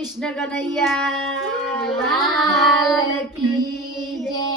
કૃષ્ણ કનૈયા લાલ કી જય.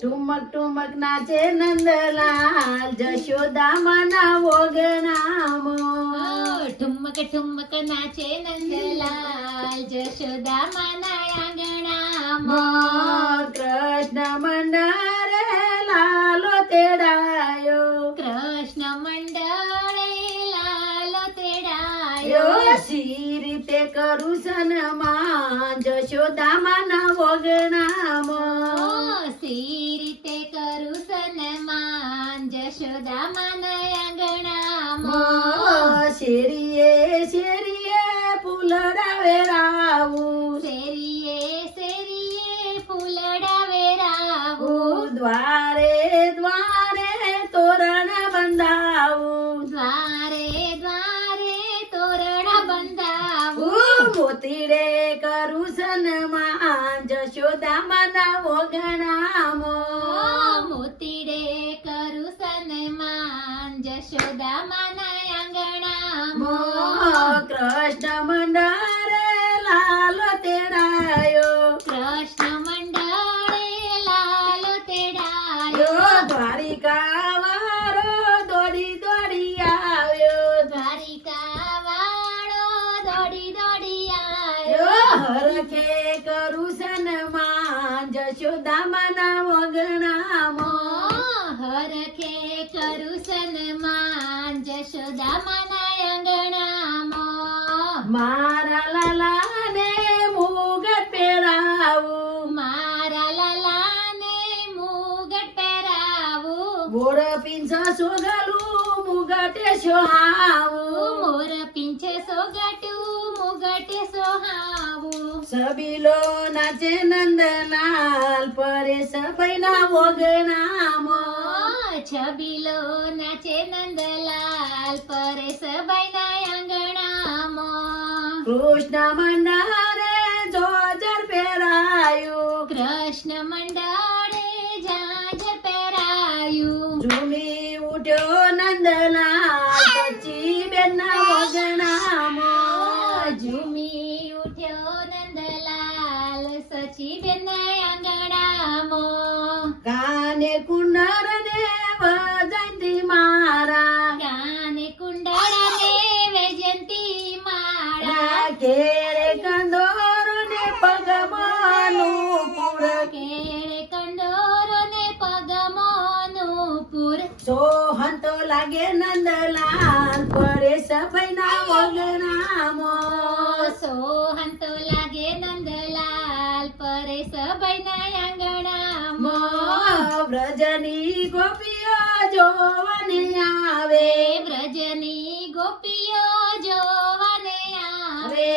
ઠુમક ઠુમક નાચે નંદલાલ જશોદામાના વગણામાં. ઠુમક ઠુમક નાચે નંદલાલ જશોદામાના આંગણામાં. કૃષ્ણ મંડળે લાલો તેડાયો. કૃષ્ણ મંડળે લાલો તેડાયો. સી રીતે કરું સન્માન જશોદામાના વગણામાં. સી રીતે કરું સન્માન જશોદામાના આંગણામાં. શેરીએ શેરીએ ફૂલડા વેરાવું. શેરીએ શેરીએ ફૂલડા વેરાવું. દ્વારે દ્વારે તોરણ બંધાવું. દ્વારે દ્વારે તોરણ બંધાવું. મોતીડે કરું સન્માન જશોદામાના વગણામાં. મોતીડે કરું સન્માન જશોદામાના આંગણામાં. કૃષ્ણ મંડળે લાલો તેડાયો. કૃષ્ણ મંડળે લાલો તેડાયો. દ્વારિકા વાળો દોડી દોડી આવ્યો. દ્વારિકા વાળો દોડી દોડી આવ્યો. હરખે કરું સન્માન જશોદામાના વગણામાં. હરખે કરું સન્માન જશોદામાના આંગણામાં. મારા લાલાને મુગટ પહેરાવું. મારા લાલાને મુગટ પહેરાવું. મોર પીંછ સોગલું મુગટે સોહાવું. મોર પીંછે સોગટું મુગટે સોહાવું. સબીલો નાચે નંદલાલ પરે સભયના વગણામાં. છબીલો નાચે નંદલાલ પરે સબાઈના આંગણામાં. કૃષ્ણ મંડળે જોજર પહેરાયું. કૃષ્ણ મંડળે જાજર પહેરાયું. ઝૂમી ઉઠ્યો નંદલાલ પછી બેનના વગણામાં. ઝૂમી ઉઠ્યો નંદલાલ સચીબેનના આંગણામાં. કાને કુંડર ને વજંતી મારા. કાને કુંડળ ને વૈજયંતી માળા. કેળે કંદોરો ને પગમાંનું પુર. કેળે કંડોરો ને પગમોનું પુર. સોહન તો લાગે નંદલાલ પડે સભયના વગણામાં. સોહન તો લાગે નંદલાલ પરે સભાઈના આંગણામાં. વ્રજની ગોપીઓ જોવાને આવે. વ્રજની ગોપીઓ જોવાને આવે.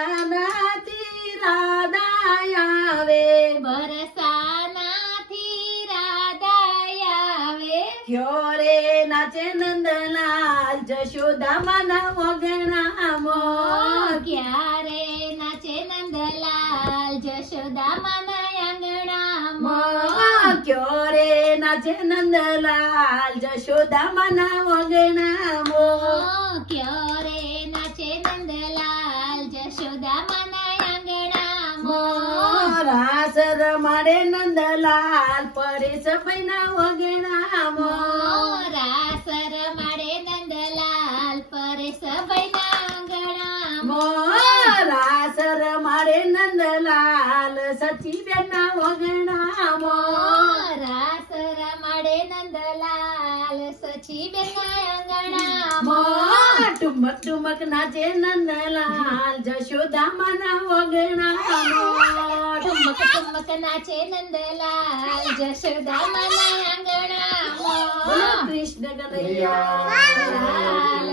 બસરાનાથી રાધા આવે. બરસાનાથી રાધા આવે. ક્યોરે નાચે નંદલાલ જશોદામાના વગણામાં. ક્યારે નાચે નંદલાલ જશોદામાના આંગણામાં. ક્યોરે નાચે નંદલાલ જશોદામાના વગણામાં. ક્યારે નાચે નંદલાલ જશોદામાના આંગણામાં. રાસ રમાડે નંદલાલ પરે સફૈના વગણામાં. રાસ રમાડે નંદલાલ પરે સભાઈના આંગણામાં. રાસ રમાડે નંદલાલ સચીબેનના વગણામાં. રાસ રમાડે નંદલાલ સચીબેનના આંગણામાં. ટુમક ટુમક નાચે નંદલાલ જશોદામાના વગણામાં. ઠુમક ઠુમક નાચે નંદલાલ જશોદામાના આંગણામાં. કૃષ્ણ કનૈયા લાલ